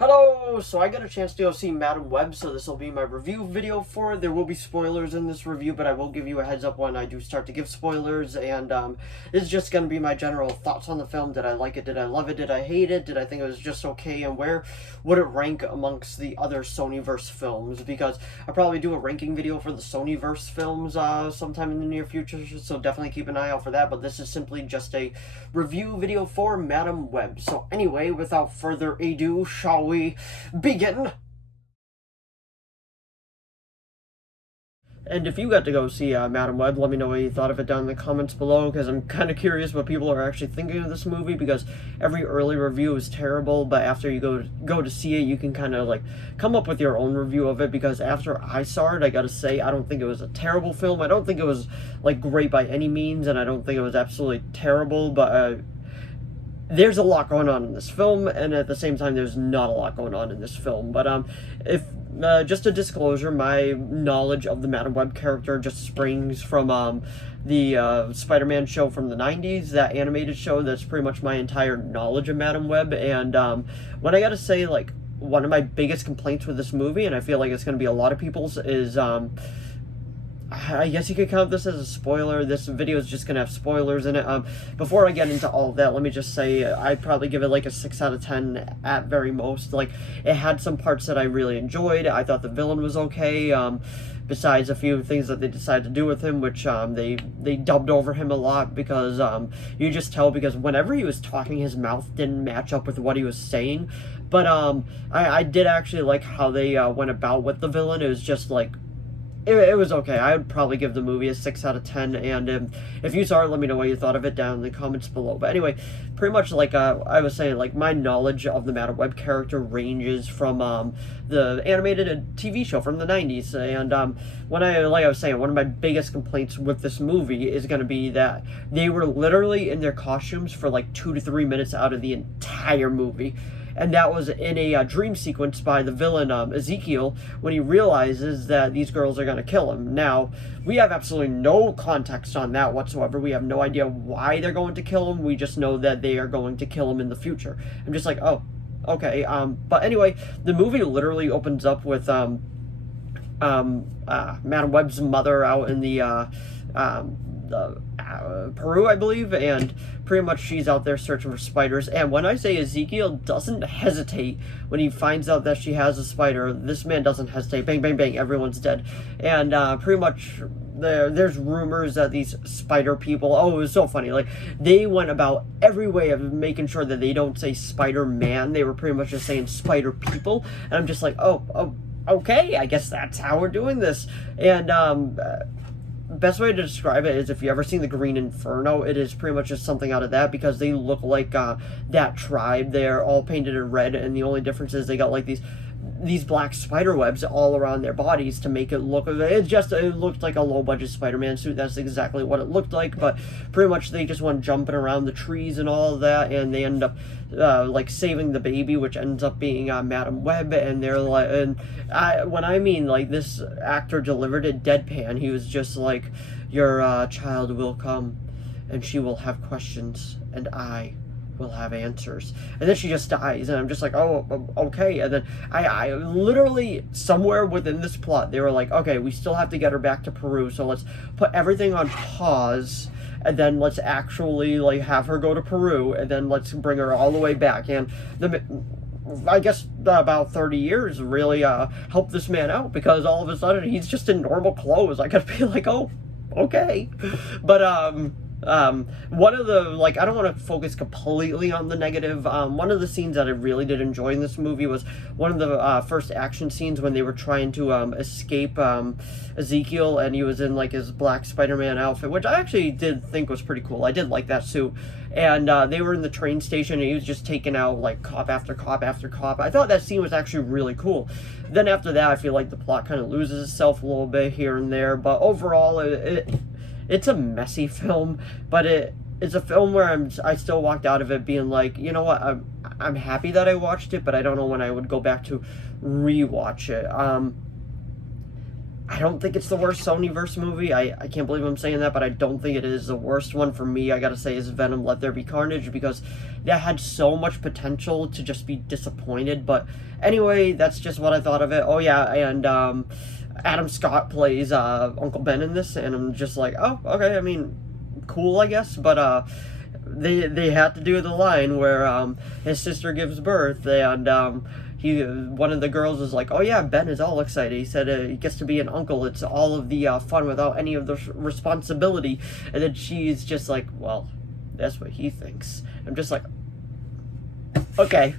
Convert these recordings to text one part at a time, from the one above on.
Hello! So I got a chance to go see Madam Web, so this will be my review video for it. There will be spoilers in this review, but I will give you a heads up when I do start to give spoilers, and this is just going to be my general thoughts on the film. Did I like it? Did I love it? Did I hate it? Did I think it was just okay? And where would it rank amongst the other Sonyverse films? Because I'll probably do a ranking video for the Sonyverse films sometime in the near future, so definitely keep an eye out for that, but this is simply just a review video for Madam Web. So anyway, without further ado, shall we begin? And if you got to go see Madam Web, let me know what you thought of it down in the comments below, because I'm kind of curious what people are actually thinking of this movie, because every early review is terrible, but after you go to see it, you can kind of like come up with your own review of it, because after I saw it, I gotta say, I don't think it was a terrible film. I don't think it was like great by any means, and I don't think it was absolutely terrible, but there's a lot going on in this film, and at the same time, there's not a lot going on in this film. But if just a disclosure, my knowledge of the Madam Web character just springs from the Spider-Man show from the 90s, that animated show. That's pretty much my entire knowledge of Madam Web. And what I gotta say, like, one of my biggest complaints with this movie, and I feel like it's gonna be a lot of people's, is I guess you could count this as a spoiler. This video is just gonna have spoilers in it. Before I get into all of that, let me just say I'd probably give it like a 6 out of 10 at very most. Like, it had some parts that I really enjoyed. I thought the villain was okay. Besides a few things that they decided to do with him, which they dubbed over him a lot, because you just tell, because whenever he was talking, his mouth didn't match up with what he was saying. But I did actually like how they went about with the villain. It was just like, it was okay. I would probably give the movie a 6 out of 10, and if you saw it, let me know what you thought of it down in the comments below. But anyway, pretty much like I was saying, like, my knowledge of the Madam Web character ranges from the animated TV show from the 90s, and like I was saying, one of my biggest complaints with this movie is going to be that they were literally in their costumes for like 2 to 3 minutes out of the entire movie. And that was in a dream sequence by the villain, Ezekiel, when he realizes that these girls are going to kill him. Now, we have absolutely no context on that whatsoever. We have no idea why they're going to kill him. We just know that they are going to kill him in the future. I'm just like, oh, okay. But anyway, the movie literally opens up with Madam Web's mother out in the Peru, I believe, and pretty much she's out there searching for spiders. And when I say Ezekiel doesn't hesitate when he finds out that she has a spider, this man doesn't hesitate. Bang, bang, bang, everyone's dead. And pretty much there's rumors that these spider people, oh, it was so funny, like, they went about every way of making sure that they don't say Spider-Man. They were pretty much just saying spider people, and I'm just like, oh, okay, I guess that's how we're doing this. And best way to describe it is, if you ever seen the Green Inferno, it is pretty much just something out of that, because they look like that tribe. They're all painted in red, and the only difference is they got like these black spider webs all around their bodies to make it look, it looked like a low-budget Spider-Man suit. That's exactly what it looked like. But pretty much they just went jumping around the trees and all of that, and they end up like saving the baby, which ends up being Madam Web. And they're like, when I mean, like, this actor delivered it deadpan. He was just like, your child will come, and she will have questions, and I will have answers. And then she just dies, and I'm just like, oh, okay. And then I literally, somewhere within this plot, they were like, okay, we still have to get her back to Peru, so let's put everything on pause, and then let's actually, like, have her go to Peru, and then let's bring her all the way back. And I guess about 30 years really helped this man out, because all of a sudden he's just in normal clothes. I could be like, oh, okay. But one of the, like, I don't want to focus completely on the negative. One of the scenes that I really did enjoy in this movie was one of the first action scenes when they were trying to escape Ezekiel, and he was in like his black Spider-Man outfit, which I actually did think was pretty cool. I did like that suit. And they were in the train station, and he was just taking out like cop after cop after cop. I thought that scene was actually really cool. Then after that, I feel like the plot kind of loses itself a little bit here and there, but overall it's a messy film, but it's a film where I still walked out of it being like, you know what, I'm happy that I watched it, but I don't know when I would go back to rewatch it. I don't think it's the worst Sonyverse movie. I can't believe I'm saying that, but I don't think it is. The worst one for me, I gotta say, is Venom Let There Be Carnage, because that had so much potential to just be disappointed. But anyway, that's just what I thought of it. Oh yeah, and Adam Scott plays Uncle Ben in this, and I'm just like, oh, okay, I mean, cool, I guess, but they had to do the line where his sister gives birth, and one of the girls is like, oh yeah, Ben is all excited. He said he gets to be an uncle. It's all of the fun without any of the responsibility. And then she's just like, well, that's what he thinks. I'm just like, okay,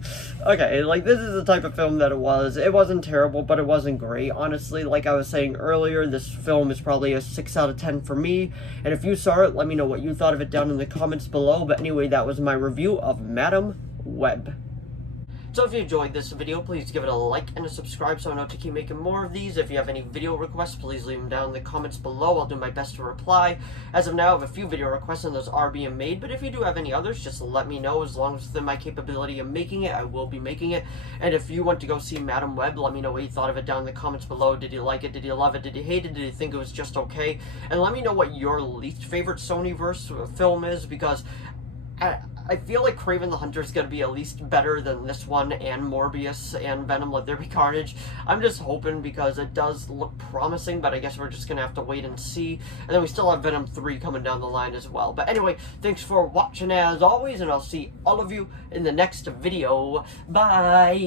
like, this is the type of film that it was. It wasn't terrible, but it wasn't great, honestly. Like I was saying earlier, this film is probably a 6 out of 10 for me, and if you saw it, let me know what you thought of it down in the comments below. But anyway, that was my review of Madame Web. So if you enjoyed this video, please give it a like and a subscribe so I know to keep making more of these. If you have any video requests, please leave them down in the comments below. I'll do my best to reply. As of now, I have a few video requests and those are being made, but if you do have any others, just let me know. As long as within my capability of making it, I will be making it. And if you want to go see Madame Web, let me know what you thought of it down in the comments below. Did you like it? Did you love it? Did you hate it? Did you think it was just okay? And let me know what your least favorite Sonyverse film is, because I feel like Kraven the Hunter is going to be at least better than this one and Morbius and Venom Let There Be Carnage. I'm just hoping, because it does look promising, but I guess we're just going to have to wait and see. And then we still have Venom 3 coming down the line as well. But anyway, thanks for watching as always, and I'll see all of you in the next video. Bye!